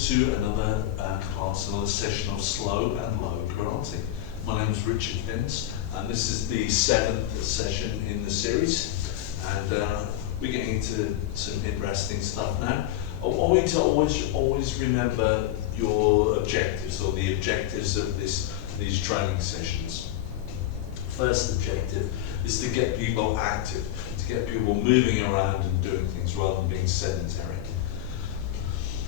to another class, another session of slow and low karate. My name is Richard Vince, and this is the 7th session in the series, and we're getting into some interesting stuff now. I want you to always remember your objectives, or the objectives of these training sessions. First objective is to get people active, to get people moving around and doing things rather than being sedentary.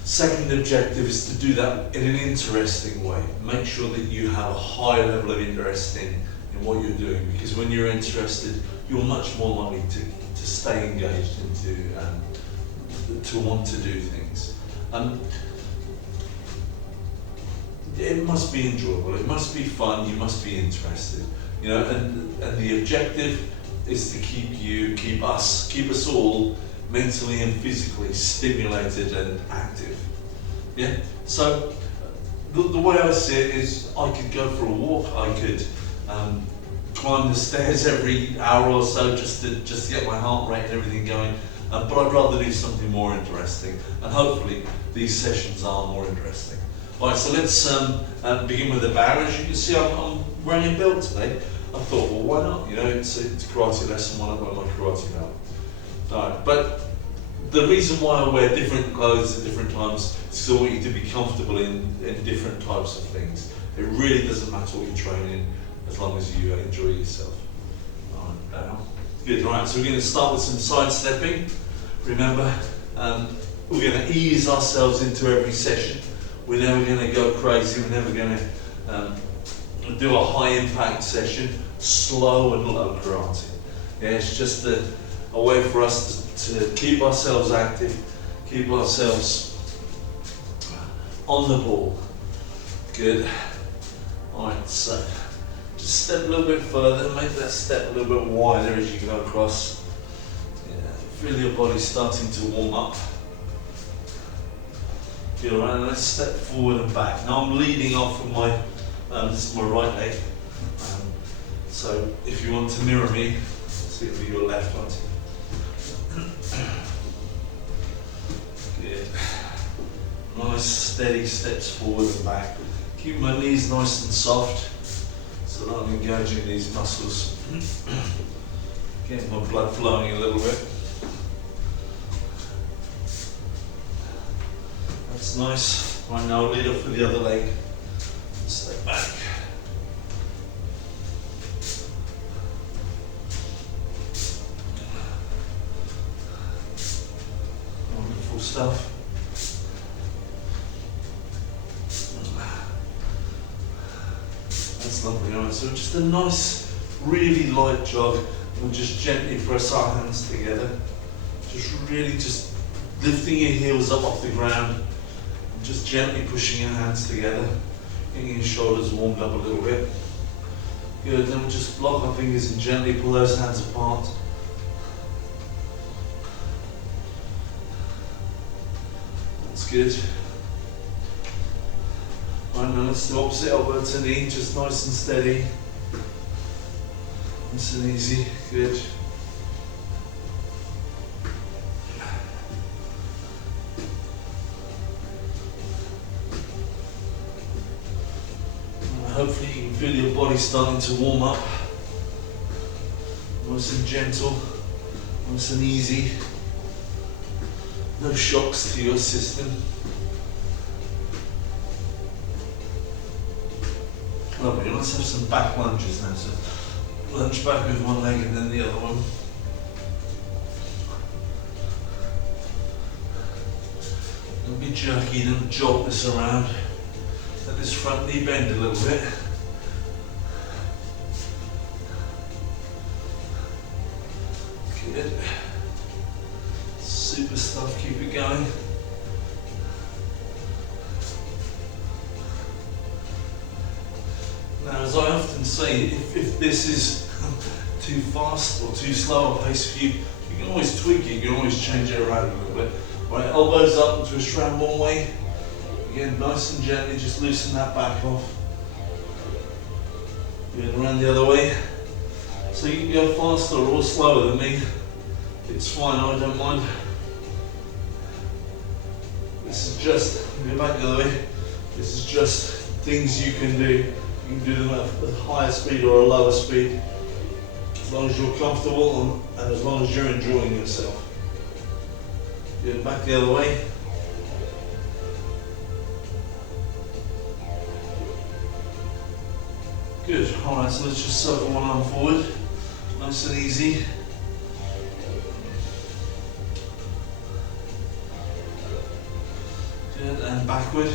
Second objective is to do that in an interesting way. Make sure that you have a high level of interest in what you're doing, because when you're interested, you're much more likely to stay engaged and to want to do things. It must be enjoyable, it must be fun, you must be interested. You know, and the objective is to keep us all mentally and physically stimulated and active. Yeah. So the way I see it is, I could go for a walk, I could climb the stairs every hour or so just to get my heart rate and everything going. But I'd rather do something more interesting, and hopefully these sessions are more interesting. Alright, so let's begin with the bar. As you can see, I'm wearing a belt today. I thought, well, why not? You know, it's a karate lesson, why not wear my karate belt? Alright, but the reason why I wear different clothes at different times is because I want you to be comfortable in different types of things. It really doesn't matter what you train in, as long as you enjoy yourself. Alright, now. Good, alright, so we're going to start with some side stepping. Remember, we're going to ease ourselves into every session. We're never going to go crazy, we're never going to do a high impact session. Slow and low karate. Yeah, it's just a way for us to keep ourselves active, keep ourselves on the ball. Good. Alright, so just step a little bit further, make that step a little bit wider as you go across. Yeah, feel your body starting to warm up. Good, alright, let's step forward and back. Now I'm leading off with my, this is my right leg. So if you want to mirror me, see it'll be your left one. Good. Nice steady steps forward and back. Keep my knees nice and soft so that I'm engaging these muscles. Getting my blood flowing a little bit. That's nice. Right, now I'll lead off with the other leg. Step back. Wonderful stuff. That's lovely. Alright, so just a nice, really light jog. We'll just gently press our hands together. Just lifting your heels up off the ground. And just gently pushing your hands together. Getting your shoulders warmed up a little bit. Good, then we'll just block our fingers and gently pull those hands apart. That's good. Right, now let's do opposite elbow to knee, just nice and steady. Nice and easy, good. Hopefully you can feel your body starting to warm up. Nice and gentle, nice and easy. No shocks to your system. Lovely, let's have some back lunges now. So lunge back with one leg and then the other one. Don't be jerky, don't jolt this around. Let this front knee bend a little bit. Good. Super stuff, keep it going. Now, as I often say, if this is too fast or too slow a pace for you, you can always tweak it, you can always change it around a little bit. Right, elbows up into a shroud one way. Again, nice and gently, just loosen that back off. Good, around the other way. So you can go faster or slower than me. It's fine, I don't mind. This is just, get back the other way, this is just things you can do. You can do them at a higher speed or a lower speed, as long as you're comfortable and as long as you're enjoying yourself. Get back the other way. Good, alright, so let's just circle one arm forward, nice and easy. Good, and backward.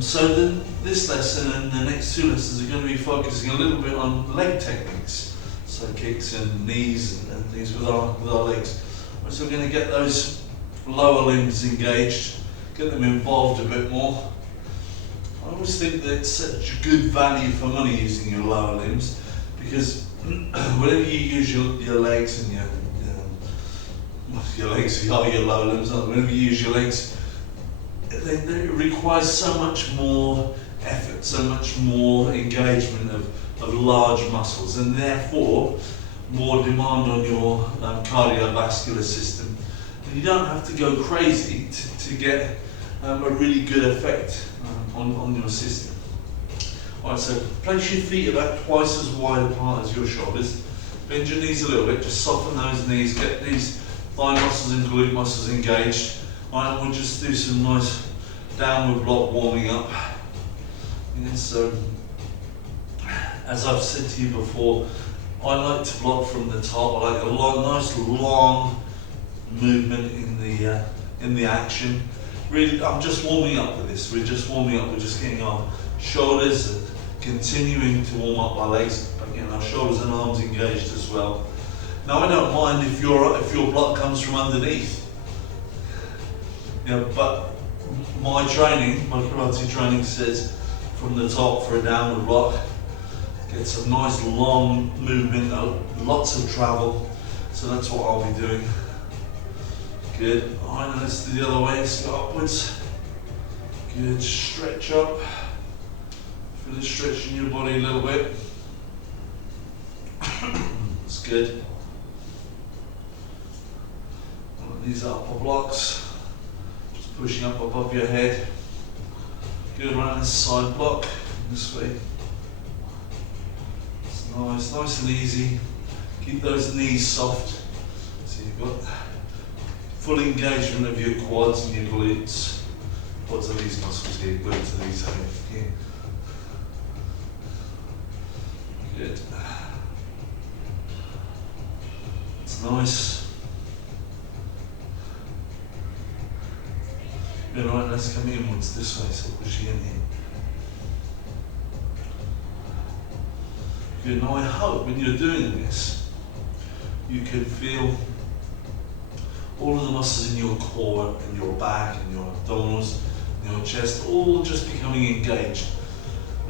So this lesson and the next two lessons are going to be focusing a little bit on leg techniques, so kicks and knees and things with our legs. So we're going to get those lower limbs engaged, get them involved a bit more. I always think that it's such good value for money using your lower limbs, because whenever you use your legs and your legs are your lower limbs, whenever you use your legs, it requires so much more effort, so much more engagement of large muscles, and therefore more demand on your cardiovascular system. And you don't have to go crazy to get a really good effect on your system. Alright, so place your feet about twice as wide apart as your shoulders. Bend your knees a little bit, just soften those knees, get these thigh muscles and glute muscles engaged. Alright, and we'll just do some nice downward block warming up. And so, as I've said to you before, I like to block from the top. I like a nice long movement in the action. Really, I'm just warming up with this. We're just warming up. We're just getting our shoulders and continuing to warm up our legs, but getting our shoulders and arms engaged as well. Now, I don't mind if your block comes from underneath. But my karate training says from the top for a downward block. Get some nice long movement, lots of travel. So that's what I'll be doing. Good. Alright, now let's do the other way. Let's go upwards. Good. Stretch up. Feel it stretching your body a little bit. That's good. These are upper blocks. Just pushing up above your head. Good. Around this side block. This way. It's nice and easy. Keep those knees soft. So you've got full engagement of your quads and your glutes. Quads are these muscles here, glutes are these here. Good. It's nice. Good, right, let's come inwards this way, so pushing in here. Good, now I hope when you're doing this, you can feel all of the muscles in your core and your back and your abdominals and your chest all just becoming engaged.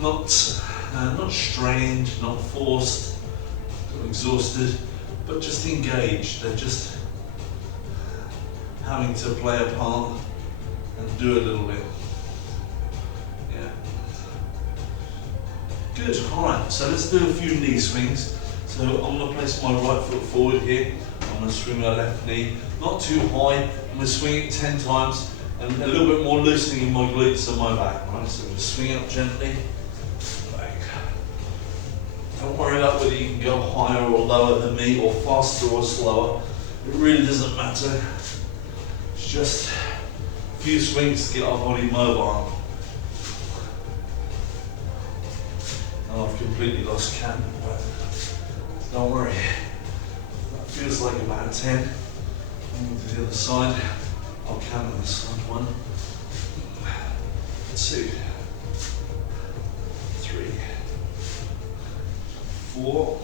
Not strained, not forced, not exhausted, but just engaged. They're just having to play a part and do a little bit. Yeah. Good, alright, so let's do a few knee swings. So I'm going to place my right foot forward here. I'm going to swing my left knee, not too high. I'm going to swing it 10 times and a little bit more loosening in my glutes and my back. Right? So just swing it up gently. Back. Don't worry about whether you can go higher or lower than me, or faster or slower. It really doesn't matter. It's just a few swings to get our body mobile. Oh, I've completely lost count, but don't worry. That feels like about 10. Move to the other side. I'll count on this side. 1, 2, 3, 4,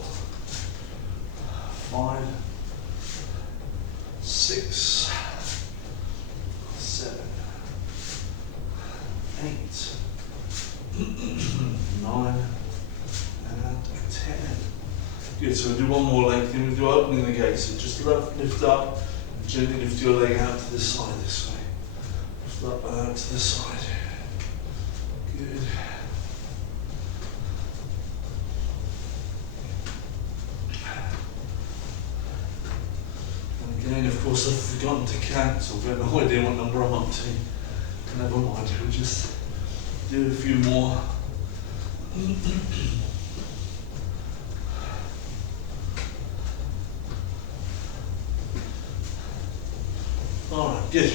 5, 6, 7, 8, 9, and 10. Good, so we'll do one more leg, then we'll do opening the gate. So just lift up, and gently lift your leg out to the side this way. Lift up and out to the side. Good. course, I've forgotten to count, so I've got no idea what number I'm up to. Never mind, we'll just do a few more. Alright, good.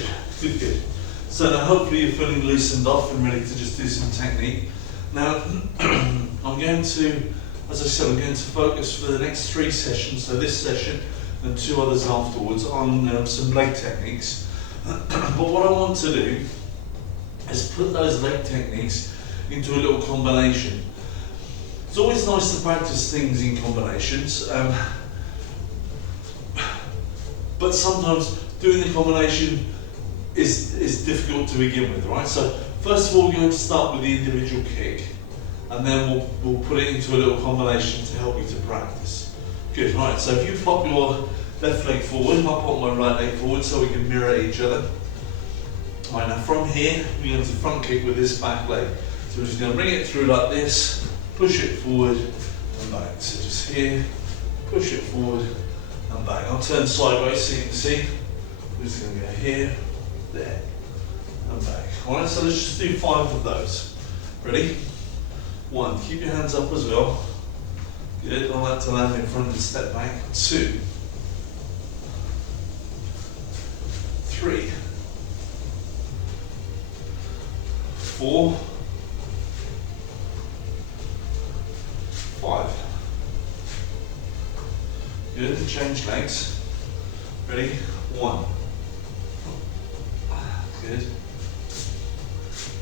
So now hopefully you're feeling loosened off and ready to just do some technique. Now, I'm going to, as I said, I'm going to focus for the next 3 sessions, so this session and 2 others afterwards, on some leg techniques. But what I want to do is put those leg techniques into a little combination. It's always nice to practice things in combinations, but sometimes doing the combination is difficult to begin with, right? So first of all, we're going to start with the individual kick, and then we'll put it into a little combination to help you to practice. Good, right, so if you pop your left leg forward, I'll pop my right leg forward so we can mirror each other. Right, now from here, we're going to front kick with this back leg. So we're just going to bring it through like this, push it forward and back. So just here, push it forward and back. I'll turn sideways so you can see. We're just going to go here, there, and back. Alright, so let's just do 5 of those. Ready? 1, keep your hands up as well. Good, I like to land in front and step back. 2, 3, 4, 5. Good, and change legs. Ready? 1. Good.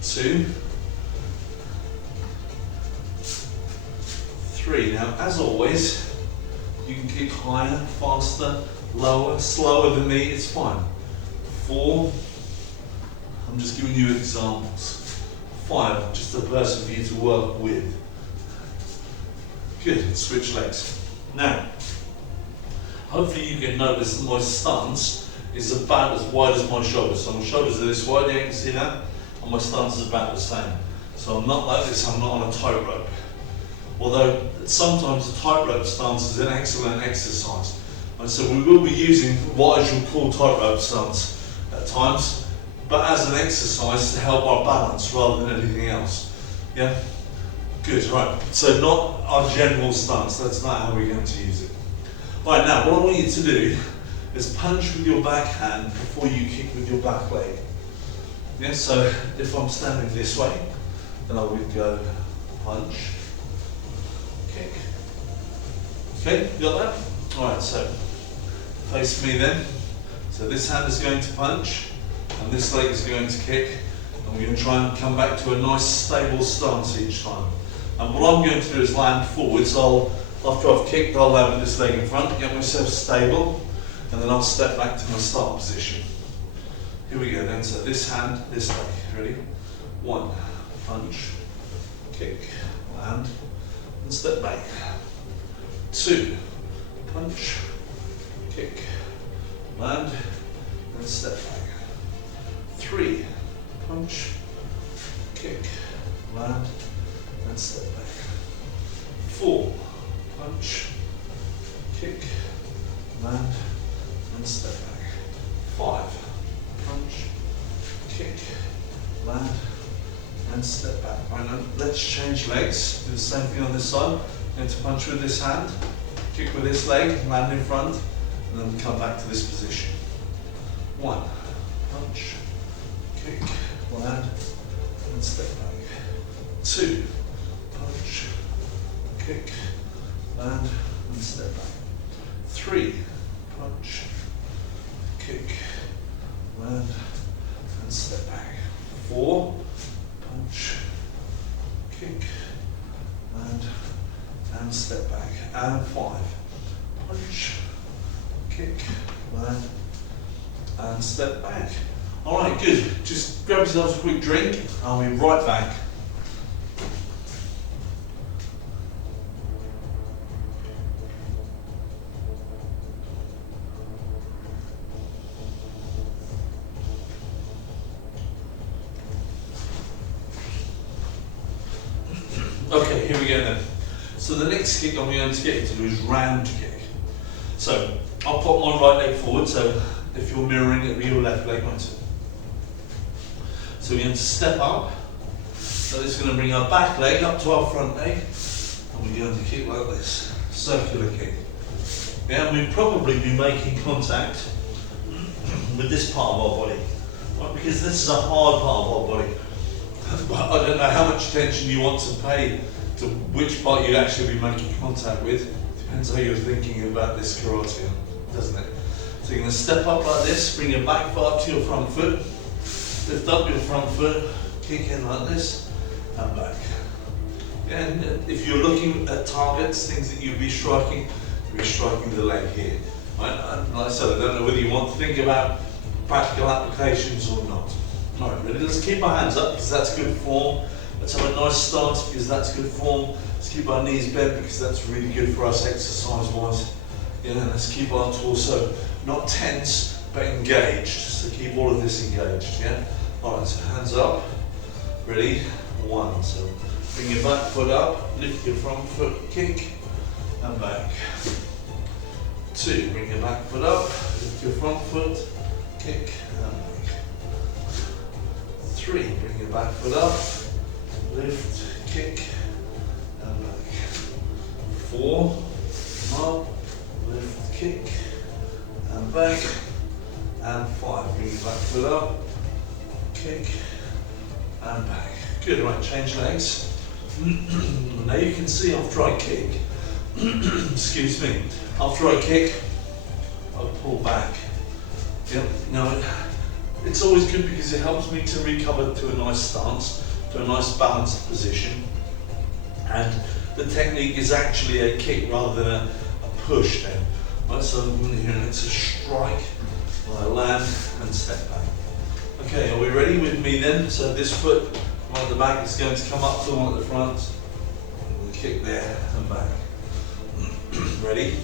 2, 3. Now, as always, you can kick higher, faster, lower, slower than me, it's fine. 4, I'm just giving you examples. 5, just a person for you to work with. Good, switch legs. Now, hopefully you can notice that my stance is about as wide as my shoulders. So my shoulders are this wide, you can see that, and my stance is about the same. So I'm not like this, I'm not on a tightrope. Although sometimes a tightrope stance is an excellent exercise. And so we will be using what I shall call tightrope stance at times, but as an exercise to help our balance rather than anything else. Yeah? Good, right. So not our general stance, that's not how we're going to use it. Right, now what I want you to do is punch with your back hand before you kick with your back leg. Yeah, so if I'm standing this way, then I would go punch, kick. Okay, you got that? Alright, so face me then. So this hand is going to punch, and this leg is going to kick, and we're going to try and come back to a nice stable stance each time. And what I'm going to do is land forward, so after I've kicked, I'll land with this leg in front, get myself stable, and then I'll step back to my start position. Here we go then, so this hand, this leg, ready? 1, punch, kick, land, and step back. 2, punch, kick, land, and step back. 3, punch, kick, land, and step back. 4, punch, kick, land, and step back. 5, punch, kick, land, and step back. Right, now let's change legs. Do the same thing on this side. I'm going to punch with this hand, kick with this leg, land in front, and then come back to this position. 1, punch, kick, land, and step back. 2, punch, kick, land, and step back. 3, punch, kick, land, and step back. 4, punch, kick, land, and step back. And 5, punch, kick, land, and step back. Alright, good. Just grab yourselves a quick drink. I'll be right back. Okay, here we go then. So the next kick I'm going to get you to do is round kick. So I'll pop my right leg forward, so if you're mirroring it with your left leg, right? So we're going to step up. So this is going to bring our back leg up to our front leg, and we're going to kick like this, circular kick. Yeah, and we'd probably be making contact with this part of our body, right? Because this is a hard part of our body. But I don't know how much attention you want to pay to which part you'd actually be making contact with. Depends how you're thinking about this karate, doesn't it? So you're going to step up like this, bring your back foot up to your front foot, lift up your front foot, kick in like this, and back. And if you're looking at targets, things that you'd be striking the leg here. Right? And like I said, I don't know whether you want to think about practical applications or not. Alright, ready? Let's keep our hands up because that's good form. Let's have a nice stance because that's good form. Let's keep our knees bent because that's really good for us exercise-wise. Yeah, and let's keep our torso not tense but engaged. So keep all of this engaged. Yeah. Alright, so hands up. Ready? 1. So bring your back foot up, lift your front foot, kick, and back. 2. Bring your back foot up, lift your front foot, kick, and back. 3. Bring your back foot up, lift, kick, and back. 4. Up, lift, kick, and back. And 5. Bring your back foot up, kick, and back. Good, right, change legs. Now you can see after I kick, excuse me, after I kick, I'll pull back. Yep. Now, it's always good because it helps me to recover to a nice stance, to a nice balanced position. And the technique is actually a kick rather than a push then. Right, so here it's a strike, I land and step back. Okay, are we ready with me then? So this foot, one at the back is going to come up to the one at the front. And we kick there and back. Ready?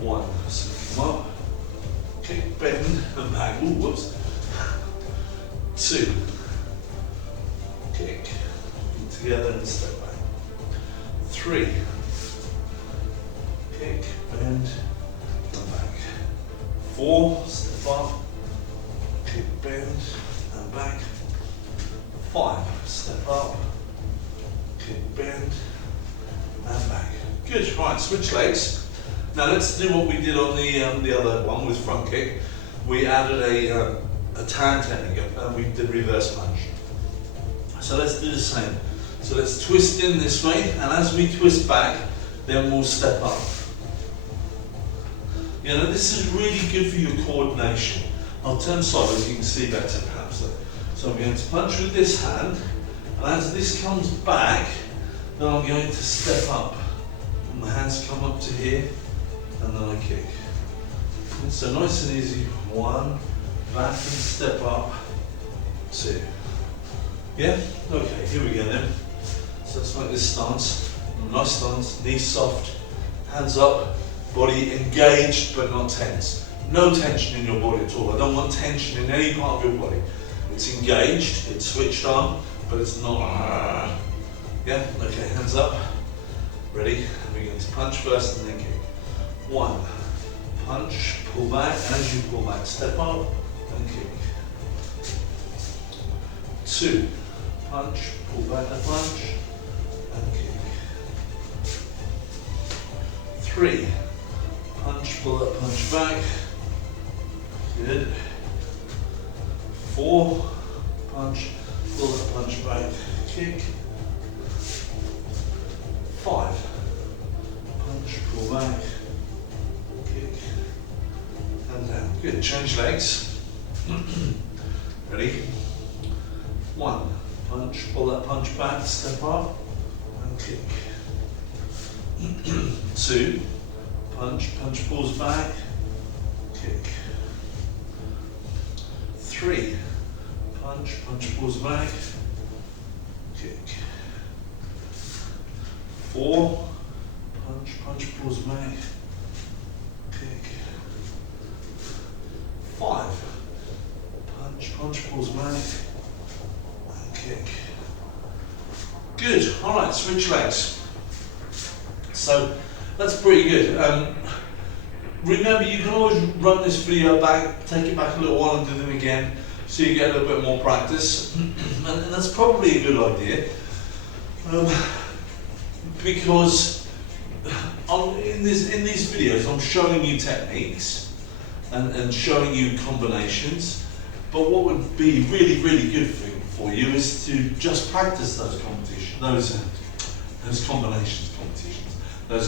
1. So come up, kick, bend and back. Ooh, whoops. 2. Kick, together and step back. 3. Kick, bend and back. 4. Step up, kick, bend and back. 5. Step up, kick, bend and back. Good. Right, switch legs. Now let's do what we did on the other one with front kick. We added a tan technique and we did reverse lunge. So let's do the same. So let's twist in this way, and as we twist back, then we'll step up. You know, this is really good for your coordination. I'll turn sideways so you can see better perhaps. So I'm going to punch with this hand, and as this comes back, then I'm going to step up. And my hands come up to here, and then I kick. And so nice and easy. 1, back and step up. 2. Yeah? Okay, here we go then. So let's make this stance. Nice stance, knees soft, hands up, body engaged but not tense. No tension in your body at all. I don't want tension in any part of your body. It's engaged, it's switched on, but it's not. Yeah? Okay, hands up. Ready? We're going to punch first and then kick. 1. Punch, pull back, and as you pull back, step up and kick. 2. Punch, pull back the punch, and kick. 3. Punch, pull that punch back. Good. 4. Punch, pull that punch back, kick. 5. Punch, pull back, kick, and down. Good, change legs. Ready? 1. Punch, pull that punch back, step up, and kick. 2. Punch, punch pulls back, kick. 3. Punch, punch pulls back, kick. 4. Punch, punch pulls back, kick. 5. Punch, punch pulls back, and kick. Good. All right, switch legs. So that's pretty good. remember, you can always run this video back, take it back a little while and do them again, so you get a little bit more practice. And that's probably a good idea. Because in these videos I'm showing you techniques and showing you combinations, but what would be really, really good for you is to just practice those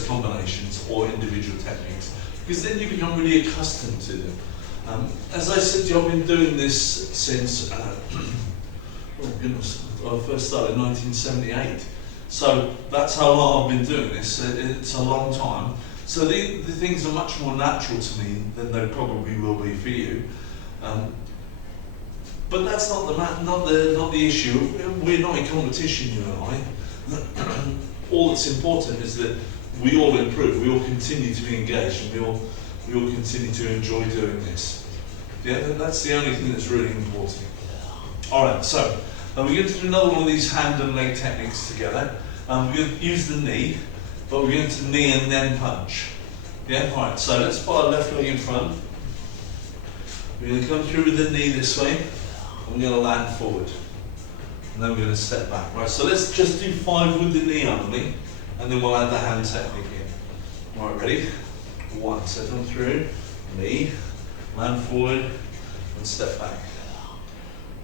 combinations or individual techniques, because then you become really accustomed to them. As I said to you, I've been doing this since, oh goodness, I first started in 1978. So that's how long I've been doing this. It's a long time. So the things are much more natural to me than they probably will be for you. But that's not the issue. We're not in competition, you and I. All that's important is that we all improve. We all continue to be engaged, and we all continue to enjoy doing this. Yeah, that's the only thing that's really important. All right, so we're going to do another one of these hand and leg techniques together. We're going to use the knee, but we're going to knee and then punch. Yeah, all right. So let's put our left leg in front. We're going to come through with the knee this way. And we're going to land forward, and then we're going to step back. Right. So let's just do 5 with the knee only, and then we'll add the hand technique in. All right, ready? 1. So come through, knee, land forward, and step back.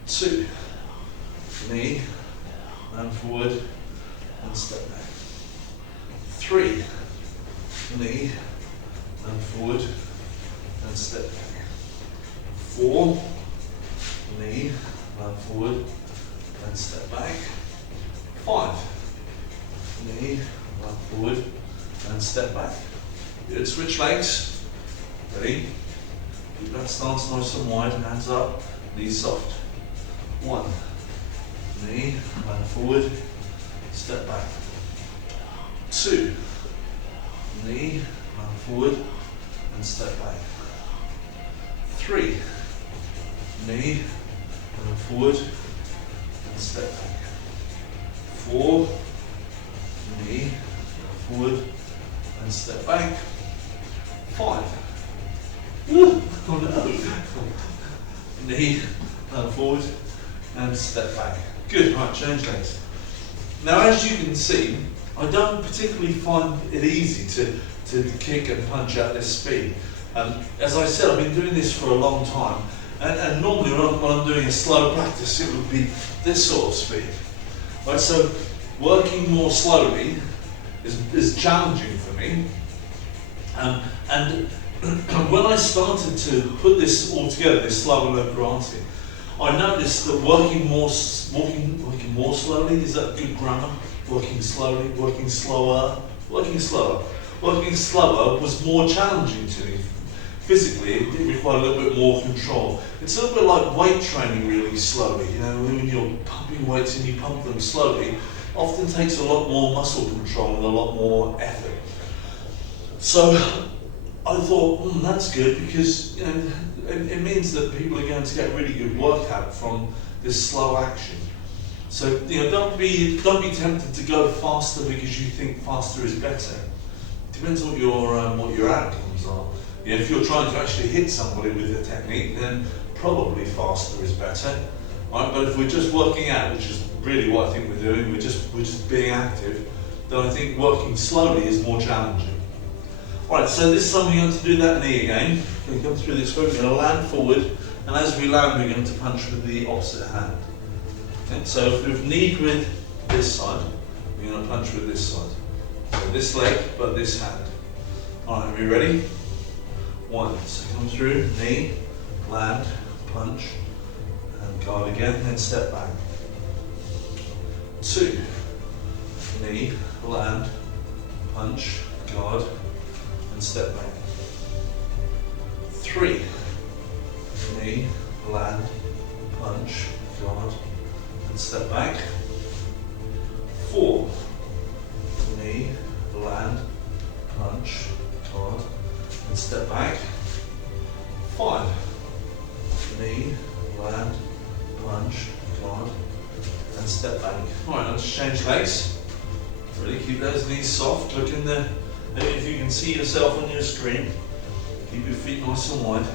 2. Knee, land forward, and step back. 3. Knee, land forward, and step back. 4. Knee, land forward, and step back. 5. Knee, land forward, and step back. Good. Switch legs. Ready? Keep that stance nice and wide. Hands up, knees soft. 1. Knee, land forward, step back. 2. Knee, land forward, and step back. 3. Knee, land forward, and step back. 4. Knee, land forward, and step back. 5. Oh no. Knee, land forward, and step back. Good. Right, change legs. Now, as you can see, I don't particularly find it easy to kick and punch at this speed. As I said, I've been doing this for a long time, and normally when I'm doing a slow practice, it would be this sort of speed. Right, so working more slowly is challenging for me. And when I started to put this all together, this slow and low karate, I noticed that working more slowly, is that good grammar? Working slowly, working slower was more challenging to me. Physically, it required a little bit more control. It's a little bit like weight training really slowly. You know, when you're pumping weights and you pump them slowly, often takes a lot more muscle control and a lot more effort. So I thought, that's good, because it means that people are going to get really good workout from this slow action. So don't be tempted to go faster because you think faster is better. It depends what your outcomes are. If you're trying to actually hit somebody with a technique, then probably faster is better. Right? But if we're just working out, which is really what I think we're doing, we're just being active, then I think working slowly is more challenging. Alright, so this time we're going to do that knee again. We're going to come through this way, we're going to land forward, and as we land we're going to punch with the opposite hand. Okay, so if we've kneed with this side, we're going to punch with this side. So this leg, but this hand. Alright, are we ready? 1, so come through, knee, land, punch, and guard again, then step back. 2, knee, land, punch, guard, and step back. 3, knee, land, punch, guard, and step back. 4, knee, land, punch, guard, and step back. 5, knee, land, punch, guard, and step back. Alright, let's change legs. Really keep those knees soft. Look in the, if you can see yourself on your screen, Keep your feet nice and wide.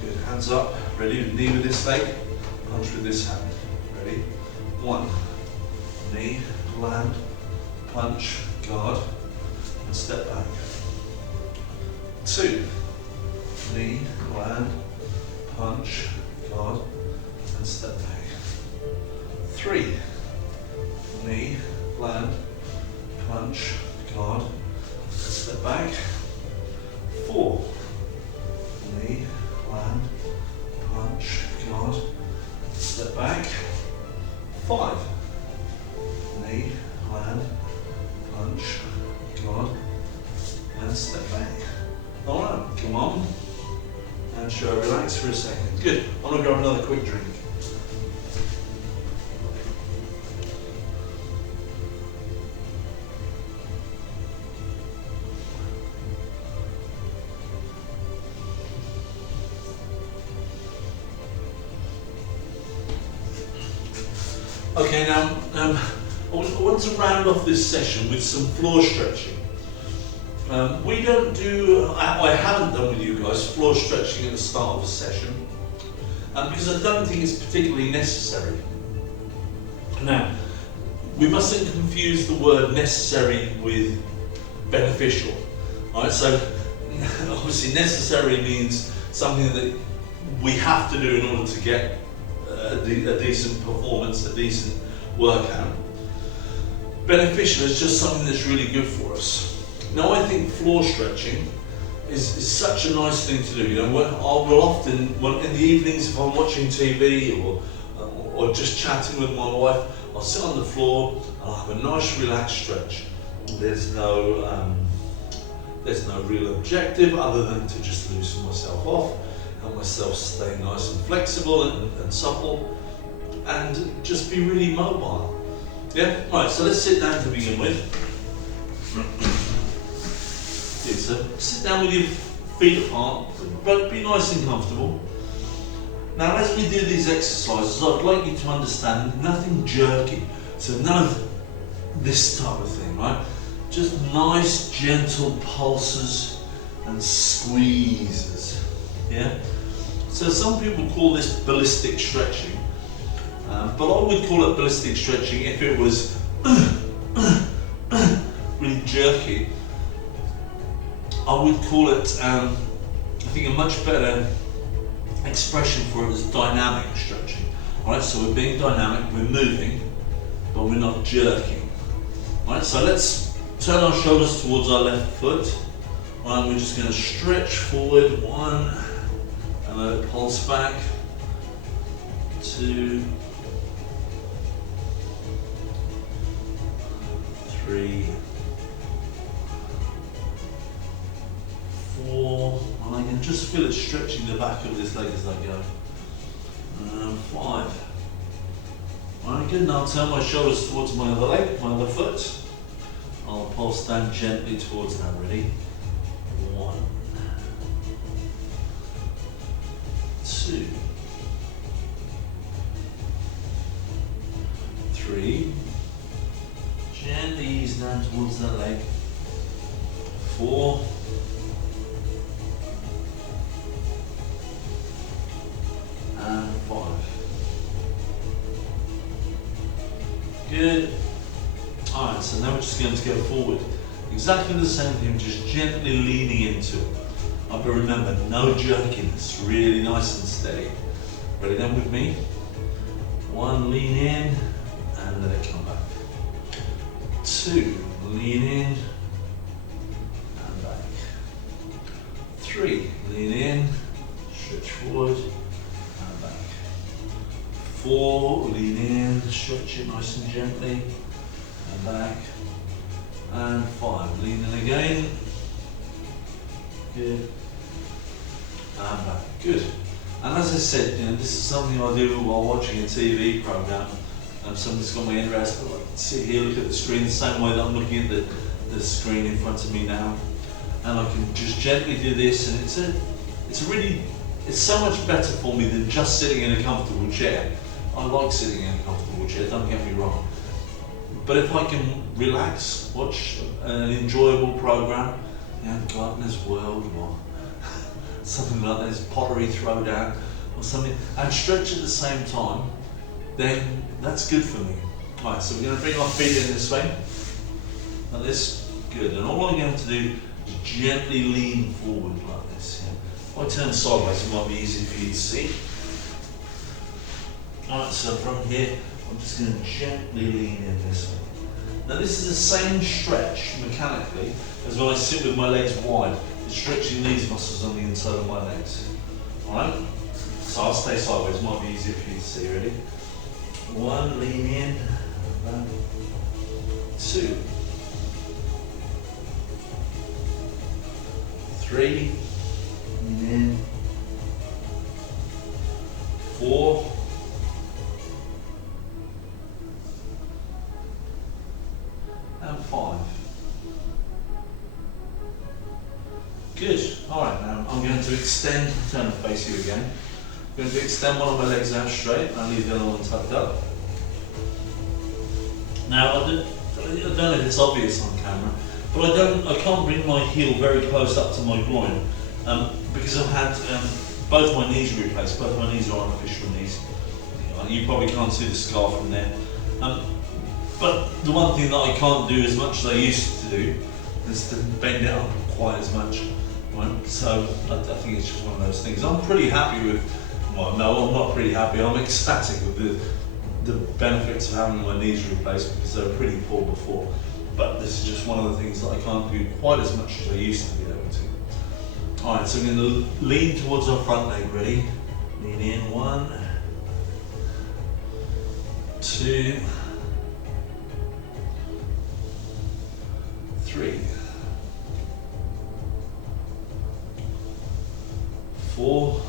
Good, hands up, ready, knee with this leg, punch with this hand. Ready? 1, knee, land, punch, guard, and step back. 2, knee, land, punch, guard, and step back. 3, knee, land, punch, guard, and step back. 4, knee, land, punch, guard, step back. 5, knee, land, punch, guard, and step back. Alright, come on, and show, relax for a second. Good, I'm going to grab another quick drink. Okay, now I want to round off this session with some floor stretching. We don't do, I haven't done with you guys, floor stretching at the start of a session because I don't think it's particularly necessary. Now, we mustn't confuse the word necessary with beneficial. Right? So, obviously necessary means something that we have to do in order to get a decent performance, a decent workout. Beneficial is just something that's really good for us. Now I think floor stretching is such a nice thing to do. You know, I will often, in the evenings if I'm watching TV or just chatting with my wife, I'll sit on the floor and I'll have a nice relaxed stretch. There's no real objective other than to just loosen myself off, help myself stay nice and flexible and supple, and just be really mobile. Yeah? Right, so let's sit down to begin with. Yeah, so sit down with your feet apart, but be nice and comfortable. Now as we do these exercises, I'd like you to understand nothing jerky, so none of this type of thing, right? Just nice gentle pulses and squeezes, yeah? So some people call this ballistic stretching, but I would call it ballistic stretching if it was really jerky. I would call it, I think a much better expression for it is dynamic stretching. Alright, so we're being dynamic, we're moving, but we're not jerking. Alright, so let's turn our shoulders towards our left foot. Alright, we're just going to stretch forward, 1, and let it pulse back, 2, 3, 4, and I can just feel it stretching the back of this leg as I go. 5. Alright, good. Now I'll turn my shoulders towards my other leg, my other foot. I'll pulse down gently towards that. Ready? 1, 2, 3. Gently ease down towards that leg. 4. And 5. Good. Alright, so now we're just going to go forward. Exactly the same thing, just gently leaning into it. But remember, no jerkiness, really nice and steady. Ready then with me? 1, lean in and let it come back. 2, lean in and back. 3, lean in, stretch forward and back. 4, lean in, stretch it nice and gently and back. And 5, lean in again. Good. And back. Good. And as I said, you know, this is something I do while watching a TV program. Something's got my interest. I sit here, look at the screen the same way that I'm looking at the screen in front of me now, and I can just gently do this. And it's so much better for me than just sitting in a comfortable chair. I like sitting in a comfortable chair. Don't get me wrong. But if I can relax, watch an enjoyable program, Gardener's World, or something like this, pottery throwdown or something, and stretch at the same time, then that's good for me. Right, so we're going to bring our feet in this way, like this, good, and all I'm going to do is gently lean forward like this. Yeah. If I turn sideways, it might be easy for you to see. Alright, so from here, I'm just going to gently lean in this way. Now this is the same stretch mechanically as when I sit with my legs wide. It's stretching these muscles on the inside of my legs. Alright? So I'll stay sideways, might be easier for you to see. Ready? 1, lean in. 2. 3, lean in. 4. And 5. Good. Alright, now I'm going to extend, turn and face you again. I'm going to extend one of my legs out straight and leave the other one tucked up. Now, I don't know if it's obvious on camera, but I can't bring my heel very close up to my groin because I've had both my knees replaced. Both my knees are artificial knees. You probably can't see the scar from there. But the one thing that I can't do as much as I used to do is to bend it up quite as much. Right? So I think it's just one of those things. I'm pretty happy with, well no, I'm not pretty happy, I'm ecstatic with the benefits of having my knees replaced because they were pretty poor before. But this is just one of the things that I can't do quite as much as I used to be able to. Alright, so I'm going to lean towards our front leg, ready? Lean in, 1, 2, 3, 4,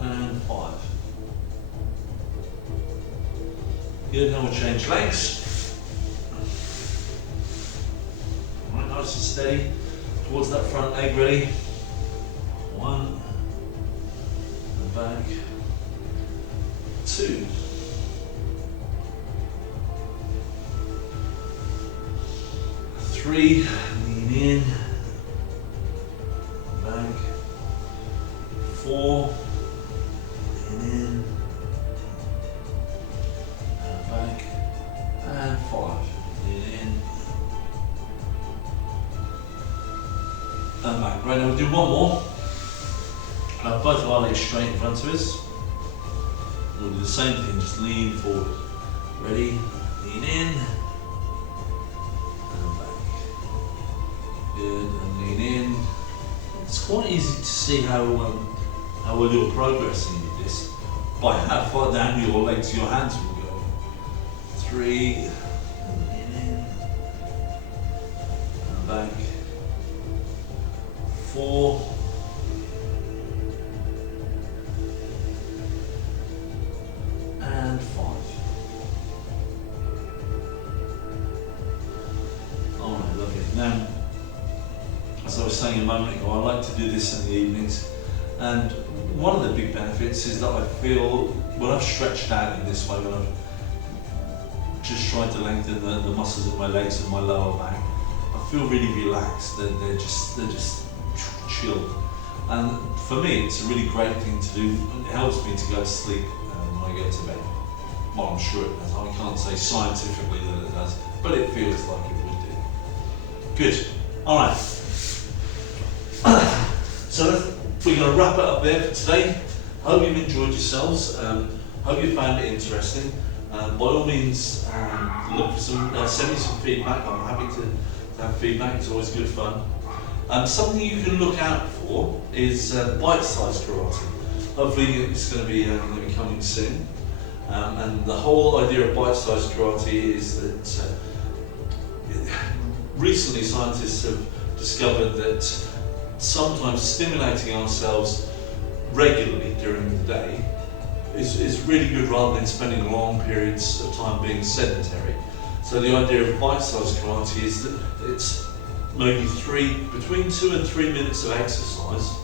and 5. Good, now we'll change legs. Alright, nice and steady towards that front leg, ready? 1, and back, 2, 3, lean in, back, 4, lean in, and back, and 5, lean in, and back. Right, now we'll do one more. Have both of our legs straight in front of us. We'll do the same thing, just lean forward. Ready? Lean in. Good, and lean in. It's quite easy to see how well you're progressing with this by how far down your legs your hands will go. 3, and lean in, and back. 4, and 5. Alright, lovely. Now, as I was saying a moment ago, I like to do this in the evenings, and one of the big benefits is that I feel when I've stretched out in this way, when I've just tried to lengthen the muscles of my legs and my lower back, I feel really relaxed. They're just chilled, and for me it's a really great thing to do. It helps me to go to sleep when I go to bed. Well, I'm sure it does. I can't say scientifically that it does, but it feels like it would do. Good. All right. So we're going to wrap it up there for today. Hope you've enjoyed yourselves. Hope you found it interesting. By all means, look for send me some feedback. I'm happy to have feedback. It's always good fun. Something you can look out for is bite-sized karate. Hopefully, it's going to be coming soon. And the whole idea of bite-sized karate is that recently scientists have discovered that sometimes stimulating ourselves regularly during the day is really good rather than spending long periods of time being sedentary. So the idea of bite-sized karate is that it's maybe between 2 and 3 minutes of exercise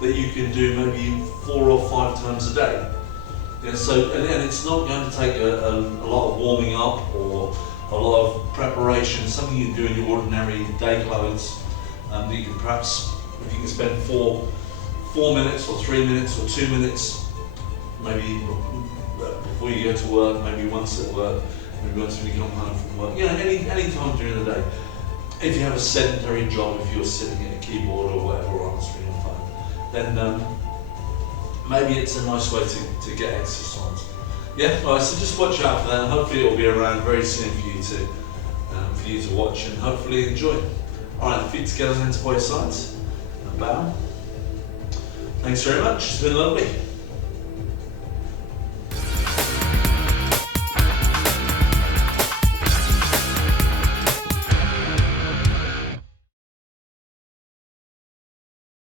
that you can do maybe 4 or 5 times a day. Yeah, so and it's not going to take a lot of warming up or a lot of preparation, something you do in your ordinary day clothes, that you can perhaps, if you can spend four minutes or 3 minutes or 2 minutes, maybe before you go to work, maybe once at work, maybe once when you come home from work, any time during the day. If you have a sedentary job, if you're sitting at a keyboard or whatever, or on a screen or phone, then maybe it's a nice way to get exercise. Yeah, all right, so just watch out for that, and hopefully it will be around very soon for you to watch and hopefully enjoy. All right, feet together, hands by your sides, and bow. Thanks very much, it's been lovely.